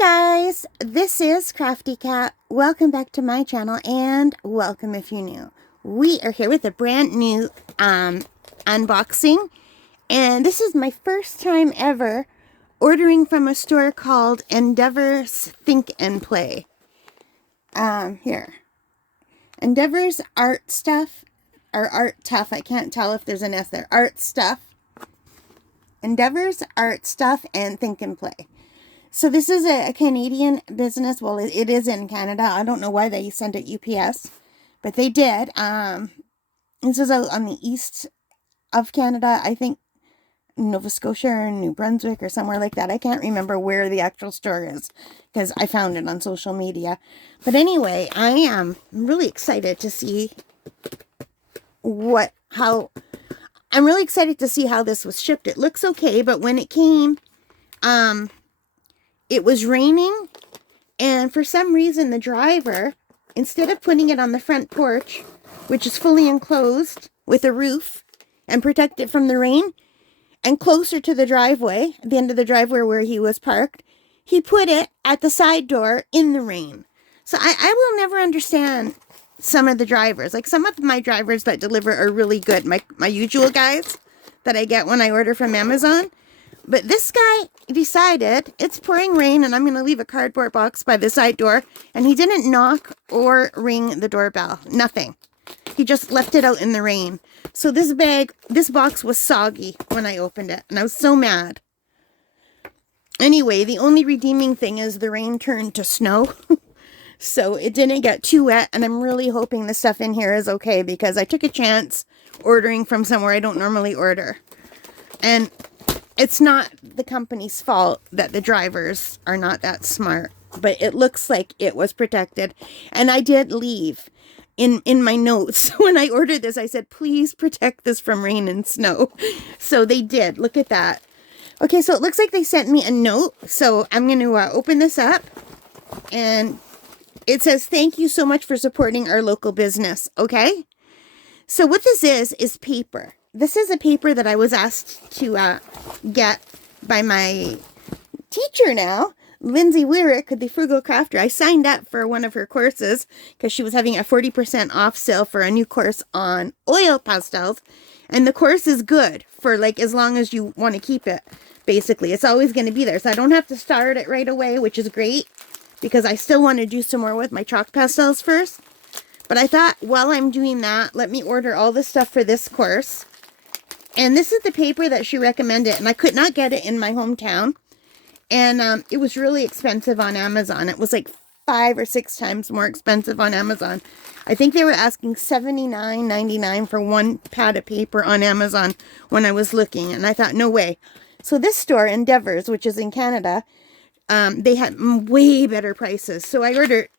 Guys, this is Crafty Cat. Welcome back to my channel and welcome if you're new. We are here with a brand new unboxing, and this is my first time ever ordering from a store called Endeavor's Think and Play. Here. Endeavor's Art Stuff, or Art Tough, I can't tell if there's an S there. Art Stuff. Endeavor's Art Stuff and Think and Play. So this is a Canadian business. Well, it is in Canada. I don't know why they sent it UPS, but they did. This is out on the east of Canada. I think Nova Scotia or New Brunswick or somewhere like that. I can't remember where the actual store is because I found it on social media. But anyway, I am really excited to see how this was shipped. It looks okay, but when it came, it was raining, and for some reason the driver, instead of putting it on the front porch, which is fully enclosed with a roof and protected from the rain, and closer to the driveway, at the end of the driveway where he was parked, he put it at the side door in the rain. So I will never understand some of the drivers. Like, some of my drivers that deliver are really good. My usual guys that I get when I order from Amazon. But this guy decided it's pouring rain and I'm going to leave a cardboard box by the side door. And he didn't knock or ring the doorbell. Nothing. He just left it out in the rain. So this box was soggy when I opened it. And I was so mad. Anyway, the only redeeming thing is the rain turned to snow. So it didn't get too wet. And I'm really hoping the stuff in here is okay, because I took a chance ordering from somewhere I don't normally order. And it's not the company's fault that the drivers are not that smart, but it looks like it was protected. And I did leave in my notes when I ordered this, I said, please protect this from rain and snow. So they did. Look at that. Okay, so it looks like they sent me a note. So I'm going to open this up, and it says, thank you so much for supporting our local business. Okay. So what this is paper. This is a paper that I was asked to get by my teacher now, Lindsay Lyric, the Frugal Crafter. I signed up for one of her courses because she was having a 40% off sale for a new course on oil pastels. And the course is good for, like, as long as you want to keep it, basically. It's always going to be there. So I don't have to start it right away, which is great, because I still want to do some more with my chalk pastels first. But I thought, while I'm doing that, let me order all this stuff for this course. And this is the paper that she recommended, and I could not get it in my hometown. And it was really expensive on Amazon. It was like 5 or 6 times more expensive on Amazon. I think they were asking $79.99 for one pad of paper on Amazon when I was looking. And I thought, no way. So this store, Endeavor's, which is in Canada, they had way better prices. So I ordered,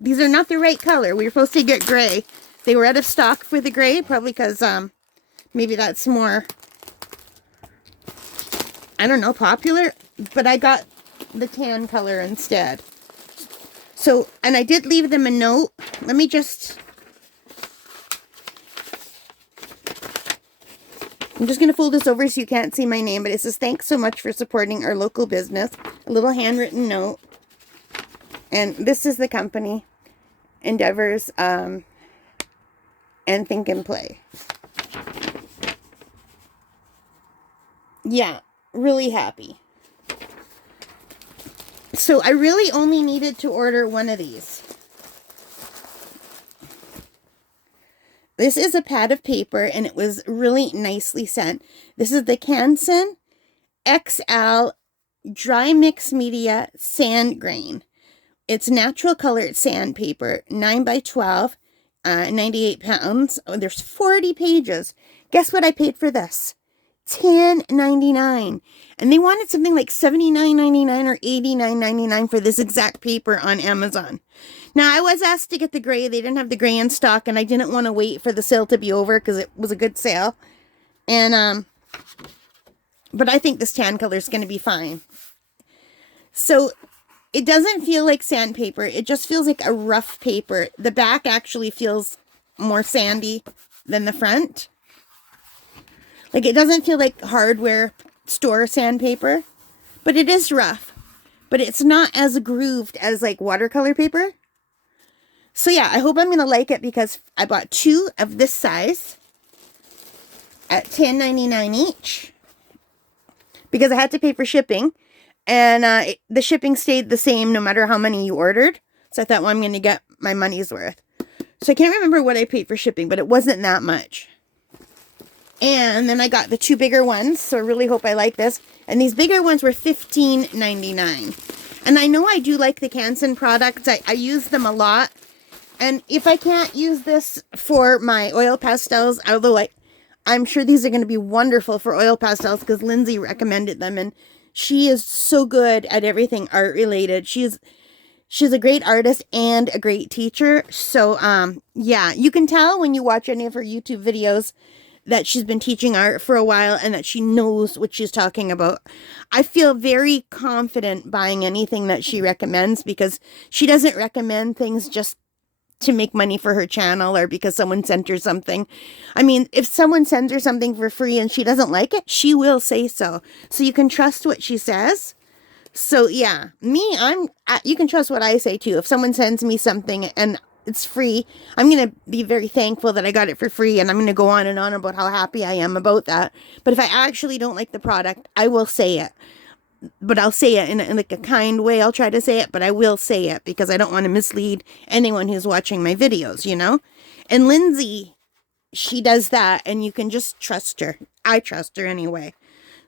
these are not the right color. We were supposed to get gray. They were out of stock for the gray, probably because maybe that's more, I don't know, popular. But I got the tan color instead. So, and I did leave them a note. Let me just, I'm just going to fold this over so you can't see my name. But it says, thanks so much for supporting our local business. A little handwritten note. And this is the company, Endeavor's, and Think and Play. Yeah, really happy. So I really only needed to order one of these. This is a pad of paper, and it was really nicely sent. This is the Canson XL Dry Mix Media Sand Grain. It's natural colored sandpaper, 9 by 12, 98 pounds. Oh, there's 40 pages. Guess what I paid for this? $10.99. And they wanted something like $79.99 or $89.99 for this exact paper on Amazon. Now, I was asked to get the gray. They didn't have the gray in stock, and I didn't want to wait for the sale to be over because it was a good sale. And but I think this tan color is going to be fine. So it doesn't feel like sandpaper. It just feels like a rough paper. The back actually feels more sandy than the front. Like, it doesn't feel like hardware store sandpaper, but it is rough. but it's not as grooved as like watercolor paper. So yeah, I hope I'm going to like it because I bought 2 of this size at $10.99 each because I had to pay for shipping, and the shipping stayed the same no matter how many you ordered. So I thought, well, I'm going to get my money's worth. So I can't remember what I paid for shipping, but it wasn't that much. And then I got the 2 bigger ones, so I really hope I like this. And these bigger ones were $15.99. And I know I do like the Canson products. I use them a lot. And if I can't use this for my oil pastels, although I'm sure these are going to be wonderful for oil pastels because Lindsay recommended them. And she is so good at everything art related. She's a great artist and a great teacher. So, yeah, you can tell when you watch any of her YouTube videos that she's been teaching art for a while and that she knows what she's talking about. I feel very confident buying anything that she recommends because she doesn't recommend things just to make money for her channel or because someone sent her something. I mean, if someone sends her something for free and she doesn't like it, she will say so. So you can trust what she says. So yeah, you can trust what I say too. If someone sends me something and it's free, I'm going to be very thankful that I got it for free, and I'm going to go on and on about how happy I am about that. But if I actually don't like the product, I will say it. But I'll say it in like a kind way. I'll try to say it, but I will say it because I don't want to mislead anyone who's watching my videos, you know? And Lindsay, she does that, and you can just trust her. I trust her anyway.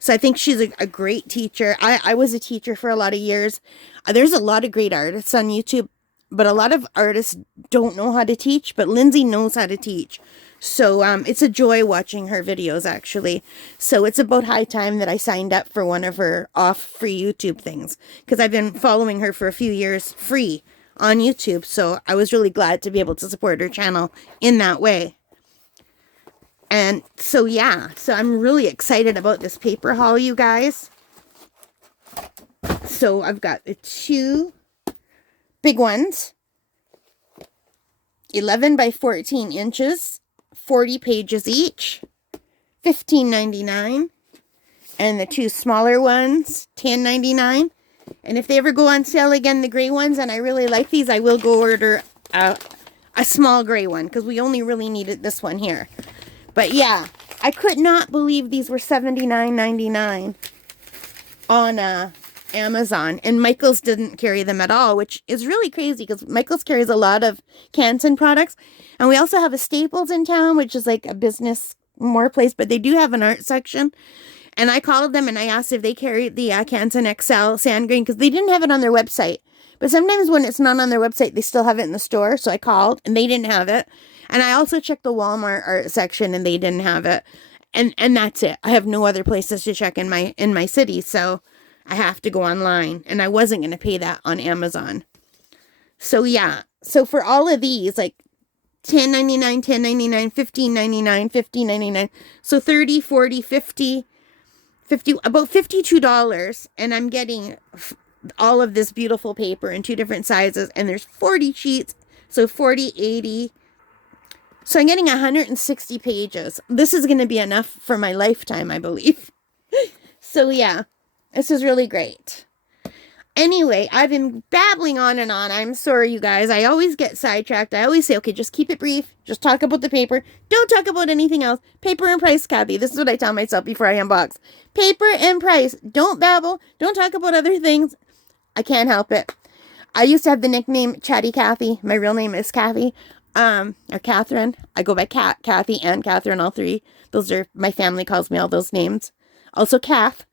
So I think she's a great teacher. I was a teacher for a lot of years. There's a lot of great artists on YouTube, but a lot of artists don't know how to teach, but Lindsay knows how to teach. So it's a joy watching her videos, actually. So it's about high time that I signed up for one of her off free YouTube things, because I've been following her for a few years free on YouTube. So I was really glad to be able to support her channel in that way. And so, yeah, so I'm really excited about this paper haul, you guys. So I've got the 2 big ones, 11 by 14 inches, 40 pages each, $15.99. And the 2 smaller ones, $10.99. And if they ever go on sale again, the gray ones, and I really like these, I will go order a small gray one, because we only really needed this one here. But yeah, I could not believe these were $79.99 on Amazon, and Michaels didn't carry them at all, which is really crazy because Michaels carries a lot of Canson products. And we also have a Staples in town, which is like a business more place, but they do have an art section. And I called them and I asked if they carried the Canson XL sand green because they didn't have it on their website. But sometimes when it's not on their website, they still have it in the store. So I called and they didn't have it. And I also checked the Walmart art section and they didn't have it. And that's it. I have no other places to check in my city. So I have to go online, and I wasn't going to pay that on Amazon. So yeah, so for all of these, like $10.99, $10.99, $15.99, $15.99, so $30, $40, $50, about $52, and I'm getting all of this beautiful paper in 2 different sizes, and there's 40 sheets, so 40, 80. So I'm getting 160 pages. This is going to be enough for my lifetime, I believe. So yeah. This is really great. Anyway, I've been babbling on and on. I'm sorry, you guys. I always get sidetracked. I always say, okay, just keep it brief. Just talk about the paper. Don't talk about anything else. Paper and price, Kathy. This is what I tell myself before I unbox. Paper and price. Don't babble. Don't talk about other things. I can't help it. I used to have the nickname Chatty Kathy. My real name is Kathy. Or Catherine. I go by Kathy, and Catherine, all 3. Those are, my family calls me all those names. Also Kath.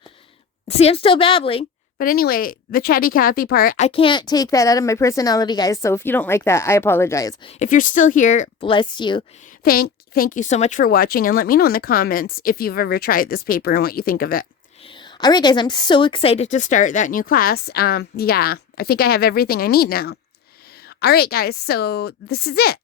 See, I'm still babbling. But anyway, the Chatty Cathy part, I can't take that out of my personality, guys. So if you don't like that, I apologize. If you're still here, bless you. Thank you so much for watching. And let me know in the comments if you've ever tried this paper and what you think of it. All right, guys, I'm so excited to start that new class. Yeah, I think I have everything I need now. All right, guys, so this is it.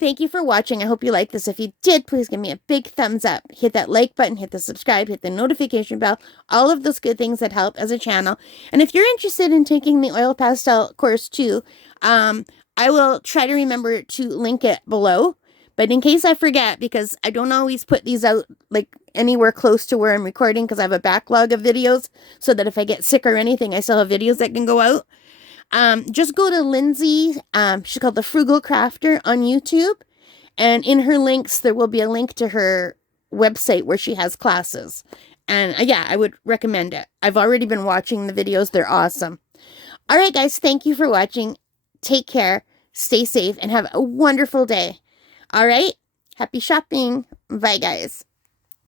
Thank you for watching. I hope you liked this. If you did, please give me a big thumbs up. Hit that like button, hit the subscribe, hit the notification bell, all of those good things that help as a channel. And if you're interested in taking the oil pastel course too, I will try to remember to link it below. But in case I forget, because I don't always put these out like anywhere close to where I'm recording because I have a backlog of videos, so that if I get sick or anything, I still have videos that can go out. Just go to Lindsay. She's called the Frugal Crafter on YouTube. And in her links, there will be a link to her website where she has classes. And yeah, I would recommend it. I've already been watching the videos. They're awesome. All right, guys, thank you for watching. Take care, stay safe, and have a wonderful day. All right, happy shopping. Bye, guys.